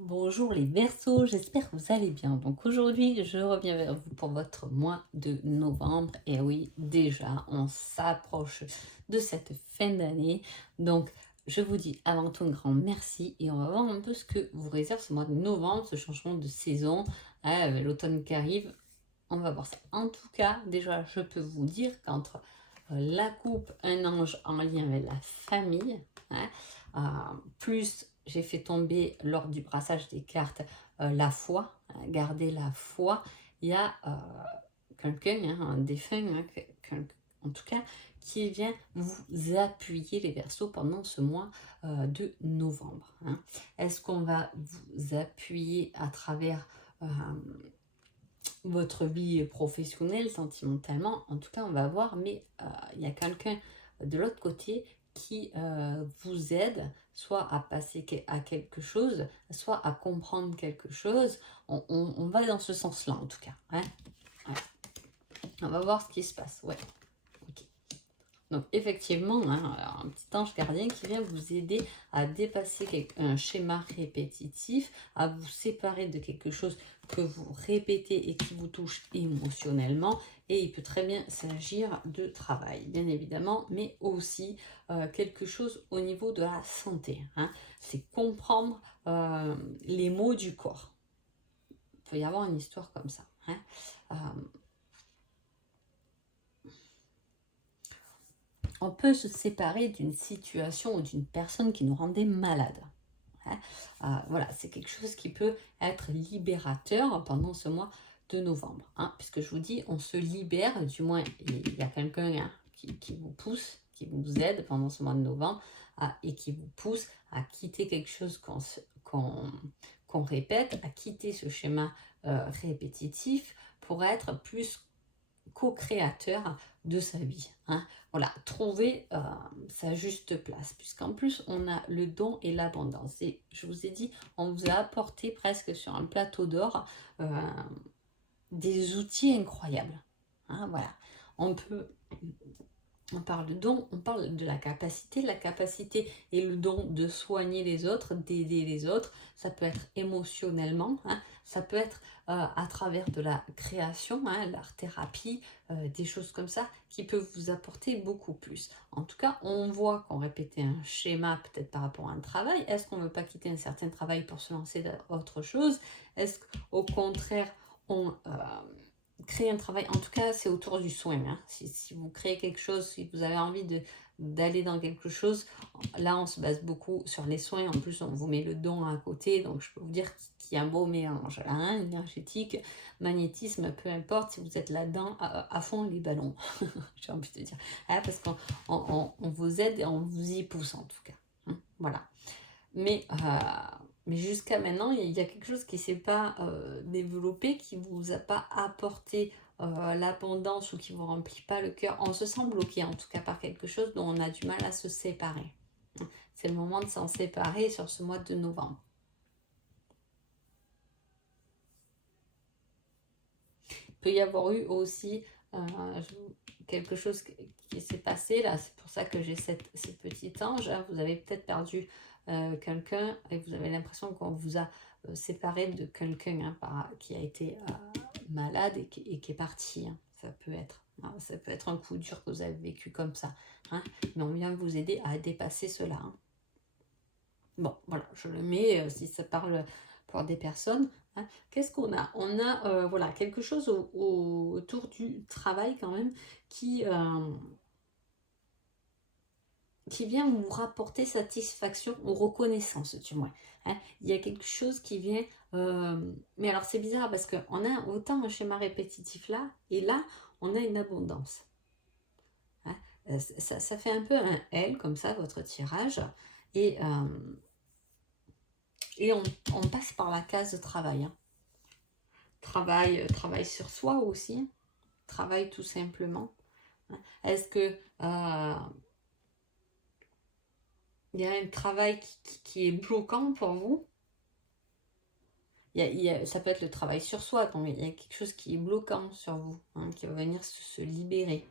Bonjour les Verseaux, j'espère que vous allez bien. Donc aujourd'hui, je reviens vers vous pour votre mois de novembre. Et oui, déjà, on s'approche de cette fin d'année. Donc, je vous dis avant tout un grand merci et on va voir un peu ce que vous réserve ce mois de novembre, ce changement de saison, avec l'automne qui arrive. On va voir ça. En tout cas, déjà, je peux vous dire qu'entre la coupe, un ange en lien avec la famille, hein, plus j'ai fait tomber lors du brassage des cartes la foi, hein, garder la foi. Il y a quelqu'un, hein, un défunt, hein, en tout cas, qui vient vous appuyer les Verseaux pendant ce mois de novembre. Hein. Est-ce qu'on va vous appuyer à travers votre vie professionnelle, sentimentalement, en tout cas on va voir, mais il y a quelqu'un de l'autre côté qui vous aide soit à passer à quelque chose, soit à comprendre quelque chose. On va dans ce sens-là en tout cas. Hein. Ouais. On va voir ce qui se passe. Ouais. Ok. Donc effectivement, hein, un petit ange gardien qui vient vous aider à dépasser un schéma répétitif, à vous séparer de quelque chose que vous répétez et qui vous touche émotionnellement. Et il peut très bien s'agir de travail, bien évidemment, mais aussi quelque chose au niveau de la santé. Hein. C'est comprendre les mots du corps. Il peut y avoir une histoire comme ça. Hein. On peut se séparer d'une situation ou d'une personne qui nous rendait malade. Hein. Voilà, c'est quelque chose qui peut être libérateur pendant ce mois de novembre. Hein, puisque je vous dis, on se libère, du moins il y a quelqu'un hein, qui vous pousse, qui vous aide pendant ce mois de novembre et qui vous pousse à quitter quelque chose qu'on répète, à quitter ce schéma répétitif pour être plus co-créateur de sa vie. Hein. Voilà, trouver sa juste place, puisqu'en plus on a le don et l'abondance. Et je vous ai dit, on vous a apporté presque sur un plateau d'or des outils incroyables. Hein, voilà, on parle de don, on parle de la capacité et le don de soigner les autres, d'aider les autres. Ça peut être émotionnellement, hein, ça peut être à travers de la création, hein, l'art-thérapie, des choses comme ça qui peuvent vous apporter beaucoup plus. En tout cas, on voit qu'on répétait un schéma peut-être par rapport à un travail. Est-ce qu'on ne veut pas quitter un certain travail pour se lancer dans autre chose? Est-ce qu'au contraire, on créer un travail, en tout cas c'est autour du soin, hein. Si vous créez quelque chose, si vous avez envie d'aller dans quelque chose, là on se base beaucoup sur les soins, en plus on vous met le don à côté, donc je peux vous dire qu'il y a un beau mélange, hein, énergétique, magnétisme, peu importe si vous êtes là-dedans, à fond les ballons, j'ai envie de dire, hein, parce qu'on vous aide et on vous y pousse en tout cas, hein, voilà. Mais jusqu'à maintenant, il y a quelque chose qui ne s'est pas développé, qui ne vous a pas apporté l'abondance ou qui ne vous remplit pas le cœur. On se sent bloqué en tout cas par quelque chose dont on a du mal à se séparer. C'est le moment de s'en séparer sur ce mois de novembre. Il peut y avoir eu aussi quelque chose qui s'est passé là. C'est pour ça que j'ai ce petit ange. Hein. Vous avez peut-être perdu quelqu'un et vous avez l'impression qu'on vous a séparé de quelqu'un hein, qui a été malade et qui est parti. Hein. Ça peut être. Hein. Ça peut être un coup dur que vous avez vécu comme ça. Hein. Mais on vient vous aider à dépasser cela. Hein. Bon, voilà, je le mets si ça parle pour des personnes. Hein. Qu'est-ce qu'on a? On a voilà, quelque chose autour du travail quand même qui vient vous rapporter satisfaction ou reconnaissance, du moins. Hein. Il y a quelque chose qui vient... mais alors c'est bizarre parce qu'on a autant un schéma répétitif là, et là, on a une abondance. Hein. Ça fait un peu un L comme ça, votre tirage. Et on passe par la case de travail. Hein. Travail sur soi aussi. Travail tout simplement. Hein. Est-ce que il y a un travail qui est bloquant pour vous? Ça peut être le travail sur soi, donc il y a quelque chose qui est bloquant sur vous, hein, qui va venir se libérer.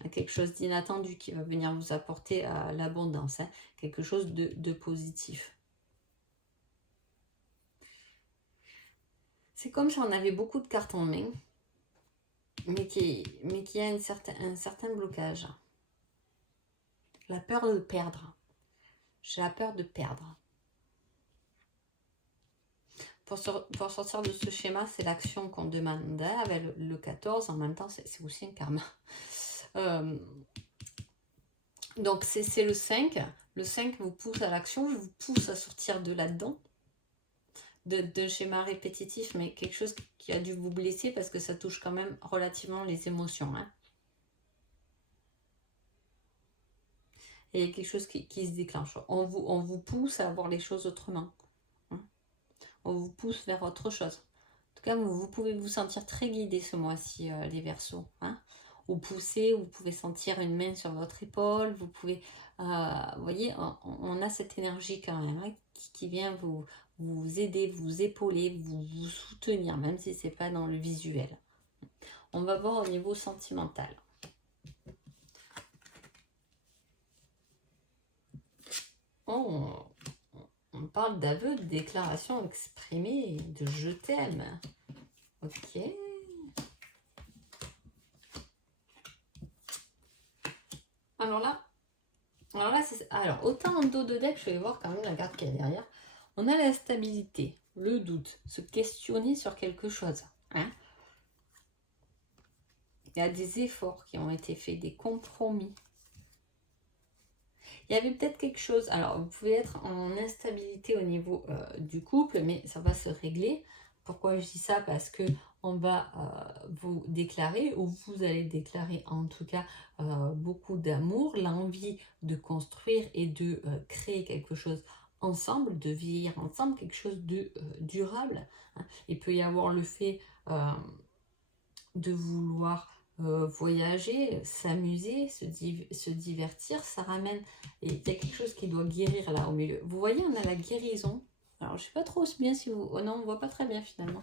Hein, quelque chose d'inattendu qui va venir vous apporter l'abondance. Hein, quelque chose de positif. C'est comme si on avait beaucoup de cartes en main, mais qui a un certain blocage. La peur de perdre. J'ai la peur de perdre. Pour sortir de ce schéma, c'est l'action qu'on demandait avec le 14. En même temps, c'est aussi un karma. Donc, c'est le 5. Le 5 vous pousse à l'action, vous pousse à sortir de là-dedans. D'un schéma répétitif, mais quelque chose qui a dû vous blesser parce que ça touche quand même relativement les émotions. Hein. Et il y a quelque chose qui se déclenche. On vous pousse à voir les choses autrement. Hein. On vous pousse vers autre chose. En tout cas, vous pouvez vous sentir très guidé ce mois-ci, les Verseaux. Hein. Vous poussez, vous pouvez sentir une main sur votre épaule. Vous pouvez, vous voyez, on a cette énergie quand même hein, qui vient vous aider, vous épauler, vous soutenir, même si ce n'est pas dans le visuel. On va voir au niveau sentimental. Oh, on parle d'aveu, de déclaration exprimée, de je t'aime. Ok. Alors autant en dos de deck, je vais voir quand même la carte qui est derrière. On a la stabilité, le doute, se questionner sur quelque chose. Hein. Il y a des efforts qui ont été faits, des compromis. Il y avait peut-être quelque chose, alors vous pouvez être en instabilité au niveau du couple, mais ça va se régler. Pourquoi je dis ça? Parce que on va vous déclarer, ou vous allez déclarer en tout cas beaucoup d'amour, l'envie de construire et de créer quelque chose ensemble, de vieillir ensemble, quelque chose de durable. Hein. Il peut y avoir le fait de vouloir voyager, s'amuser, se divertir, ça ramène, et il y a quelque chose qui doit guérir là au milieu. Vous voyez, on a la guérison. Alors, je ne sais pas trop bien si vous... Oh non, on ne voit pas très bien finalement.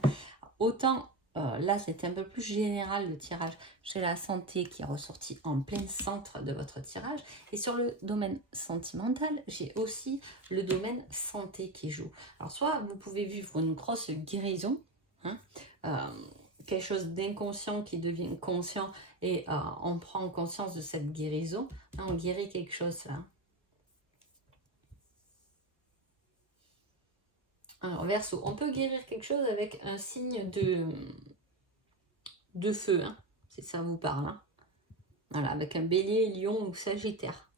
Autant, là, c'était un peu plus général le tirage. J'ai la santé qui est ressortie en plein centre de votre tirage. Et sur le domaine sentimental, j'ai aussi le domaine santé qui joue. Alors, soit vous pouvez vivre une grosse guérison, hein, quelque chose d'inconscient qui devient conscient et on prend conscience de cette guérison, hein, on guérit quelque chose là. Alors Verseau, on peut guérir quelque chose avec un signe de feu, hein, si ça vous parle. Hein. Voilà, avec un bélier, lion ou sagittaire.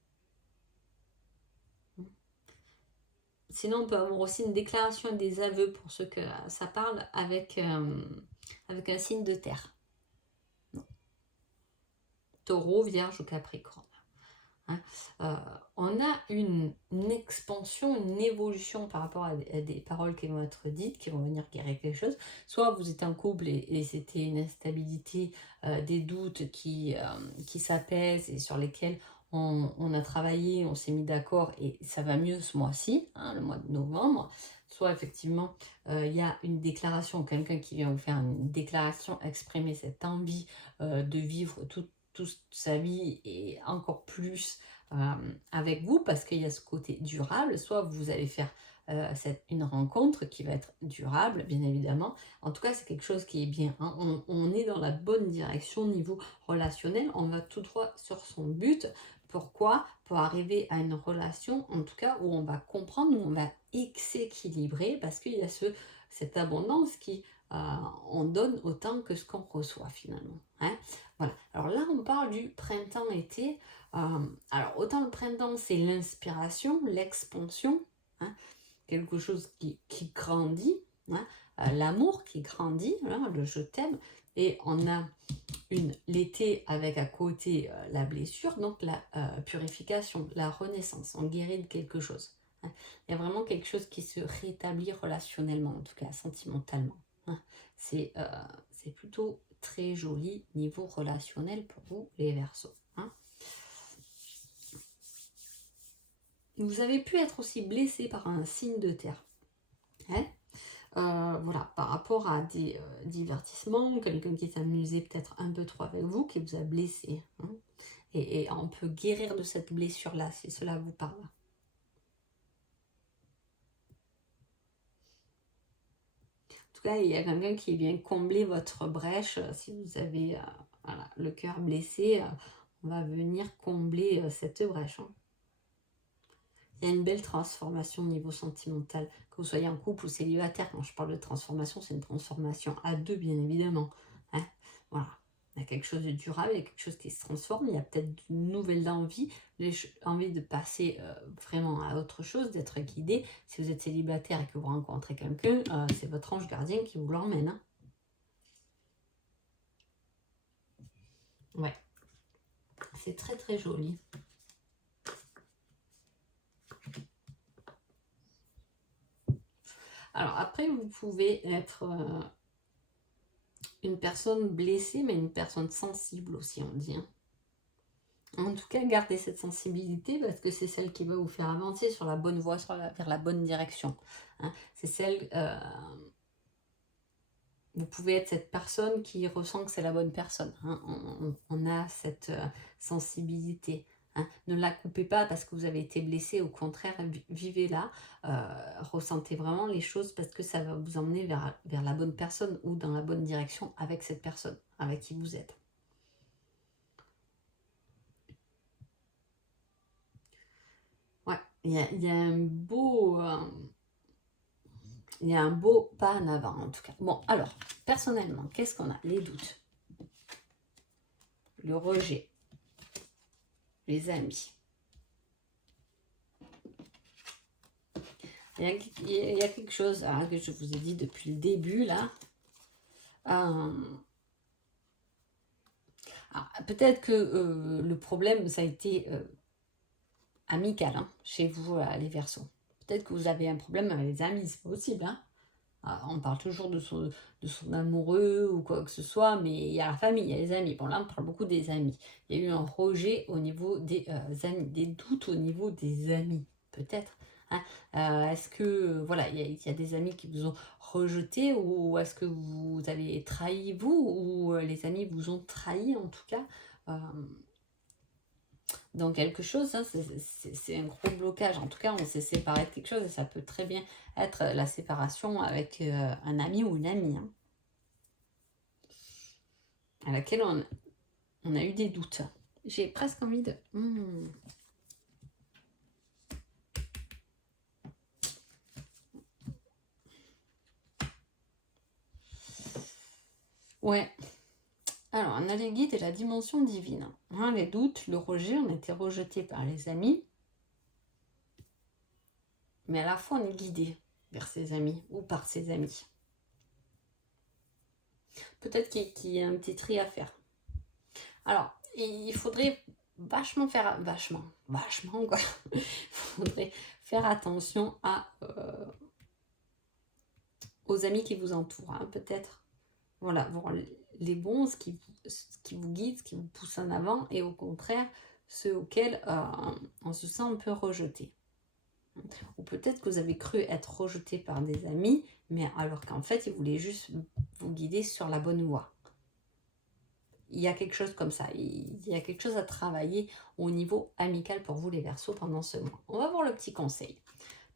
Sinon, on peut avoir aussi une déclaration des aveux pour ceux que ça parle avec un signe de terre. Taureau, Vierge ou Capricorne. Hein. On a une expansion, une évolution par rapport à des paroles qui vont être dites, qui vont venir guérir quelque chose. Soit vous êtes en couple et c'était une instabilité, des doutes qui s'apaisent et sur lesquels on a travaillé, on s'est mis d'accord et ça va mieux ce mois-ci, hein, le mois de novembre. Soit effectivement, il y a une déclaration, quelqu'un qui vient vous faire une déclaration, exprimer cette envie de vivre toute sa vie et encore plus avec vous parce qu'il y a ce côté durable. Soit vous allez faire une rencontre qui va être durable, bien évidemment. En tout cas, c'est quelque chose qui est bien. Hein. On est dans la bonne direction au niveau relationnel. On va tout droit sur son but. Pourquoi? Pour arriver à une relation, en tout cas, où on va comprendre, où on va s'équilibrer parce qu'il y a cette abondance qui on donne autant que ce qu'on reçoit finalement. Hein. Voilà. Alors là, on parle du printemps-été. Alors, autant le printemps, c'est l'inspiration, l'expansion, hein, quelque chose qui grandit, hein, l'amour qui grandit, hein, le je t'aime, et on a l'été avec à côté la blessure, donc la purification, la renaissance, on guérit de quelque chose. Hein. Il y a vraiment quelque chose qui se rétablit relationnellement, en tout cas sentimentalement. Hein. C'est plutôt très joli niveau relationnel pour vous, les Verseaux. Hein. Vous avez pu être aussi blessé par un signe de terre. Hein. Voilà, par rapport à des divertissements, quelqu'un qui s'amusait peut-être un peu trop avec vous, qui vous a blessé. Hein. Et on peut guérir de cette blessure-là, si cela vous parle. En tout cas, il y a quelqu'un qui vient combler votre brèche. Si vous avez voilà, le cœur blessé, on va venir combler cette brèche. Hein. Il y a une belle transformation au niveau sentimental, que vous soyez en couple ou célibataire. Quand je parle de transformation, c'est une transformation à deux, bien évidemment. Hein, voilà. Il y a quelque chose de durable, il y a quelque chose qui se transforme, il y a peut-être une nouvelle envie, envie de passer vraiment à autre chose, d'être guidé. Si vous êtes célibataire et que vous rencontrez quelqu'un, c'est votre ange gardien qui vous l'emmène. Hein. Ouais, c'est très très joli. Alors après, vous pouvez être une personne blessée, mais une personne sensible aussi, on dit. Hein. En tout cas, gardez cette sensibilité parce que c'est celle qui va vous faire avancer sur la bonne voie, vers la bonne direction. Hein. C'est celle... vous pouvez être cette personne qui ressent que c'est la bonne personne. Hein. On a cette sensibilité. Hein. Ne la coupez pas parce que vous avez été blessé. Au contraire, vivez-la. Ressentez vraiment les choses parce que ça va vous emmener vers la bonne personne ou dans la bonne direction avec cette personne avec qui vous êtes. Ouais, il y a un beau... il y a un beau pas en avant, en tout cas. Bon, alors, personnellement, qu'est-ce qu'on a? Les doutes, le rejet, les amis. Il y a quelque chose que je vous ai dit depuis le début, là. Peut-être que le problème, ça a été amical, hein, chez vous, les Verseaux. Peut-être que vous avez un problème avec les amis, c'est possible, hein. On parle toujours de son amoureux ou quoi que ce soit, mais il y a la famille, il y a les amis. Bon, là, on parle beaucoup des amis. Il y a eu un rejet au niveau des amis, des doutes au niveau des amis, peut-être. Hein. Est-ce que, voilà, il y a des amis qui vous ont rejeté ou est-ce que vous avez trahi vous ou les amis vous ont trahi en tout cas dans quelque chose, hein, c'est un gros blocage. En tout cas, on s'est séparé de quelque chose et ça peut très bien être la séparation avec un ami ou une amie, hein, à laquelle on a eu des doutes. J'ai presque envie de... Ouais. Alors, on a les guides et la dimension divine. Hein, les doutes, le rejet, on a été rejeté par les amis. Mais à la fois, on est guidé vers ses amis ou par ses amis. Peut-être qu'il y a un petit tri à faire. Alors, il faudrait vachement quoi. Il faudrait faire attention aux amis qui vous entourent, hein, peut-être. Voilà, voir les bons, ce qui vous guide, ce qui vous pousse en avant, et au contraire, ceux auxquels on se sent un peu rejeté. Ou peut-être que vous avez cru être rejeté par des amis, mais alors qu'en fait, ils voulaient juste vous guider sur la bonne voie. Il y a quelque chose comme ça, il y a quelque chose à travailler au niveau amical pour vous les Verseaux pendant ce mois. On va voir le petit conseil.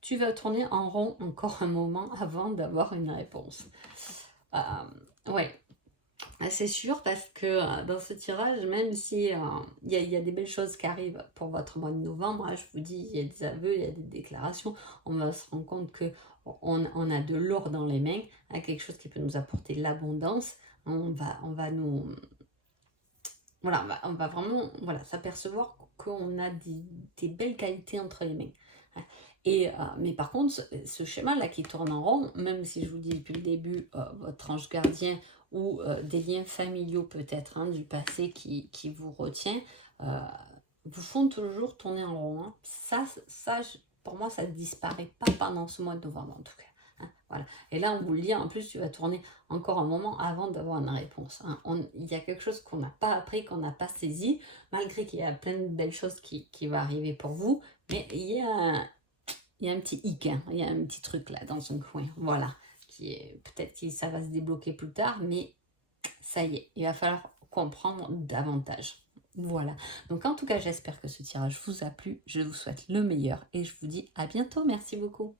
Tu vas tourner en rond encore un moment avant d'avoir une réponse. Ouais, c'est sûr parce que dans ce tirage, même si il y a des belles choses qui arrivent pour votre mois de novembre, hein, je vous dis, il y a des aveux, il y a des déclarations, on va se rendre compte que on a de l'or dans les mains, hein, quelque chose qui peut nous apporter de l'abondance. On va nous... Voilà, on va vraiment s'apercevoir qu'on a des belles qualités entre les mains. Hein. Mais par contre, ce schéma-là qui tourne en rond, même si je vous dis depuis le début, votre ange gardien ou des liens familiaux peut-être hein, du passé qui vous retient, vous font toujours tourner en rond. Hein. Ça, pour moi, ça ne disparaît pas pendant ce mois de novembre en tout cas. Voilà. Et là, on vous le dit, en plus, tu vas tourner encore un moment avant d'avoir une réponse. Hein. Il y a quelque chose qu'on n'a pas appris, qu'on n'a pas saisi, malgré qu'il y a plein de belles choses qui vont arriver pour vous. Mais il y a un petit hic, hein. Il y a un petit truc là dans son coin. Voilà. Peut-être que ça va se débloquer plus tard, mais ça y est, il va falloir comprendre davantage. Voilà. Donc en tout cas, j'espère que ce tirage vous a plu. Je vous souhaite le meilleur et je vous dis à bientôt. Merci beaucoup.